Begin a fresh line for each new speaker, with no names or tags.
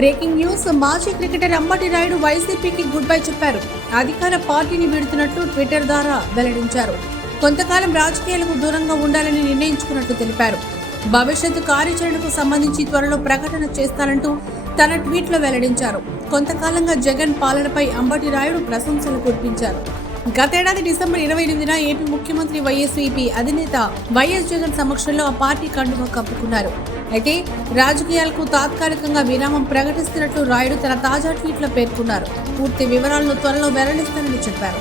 Breaking news. మాజీ cricketer Ambati Rayudu వైసీపీకి good bye చెప్పారు. అధికార పార్టీని వీడుతున్నట్లు ట్విట్టర్ ద్వారా వెల్లడించారు. కొంతకాలం రాజకీయాలకు దూరంగా ఉండాలని నిర్ణయించుకున్నట్లు తెలిపారు. భవిష్యత్తు కార్యాచరణకు సంబంధించి త్వరలో ప్రకటన చేస్తానంటూ తన ట్వీట్లో వెల్లడించారు. కొంతకాలంగా జగన్ పాలనపై అంబటి రాయుడు ప్రశంసలు కురిపించారు. గతేడాది డిసెంబర్ ఇరవై ఎనిమిదిన ఏపీ ముఖ్యమంత్రి వైఎస్వీపీ అధినేత వైఎస్ జగన్ సమక్షంలో ఆ పార్టీ కండువా కప్పుకున్నారు. అయితే రాజకీయాలకు తాత్కాలికంగా విరామం ప్రకటిస్తున్నట్లు రాయుడు తన తాజా ట్వీట్లో పేర్కొన్నారు. పూర్తి వివరాలను త్వరలో వెల్లడిస్తానని చెప్పారు.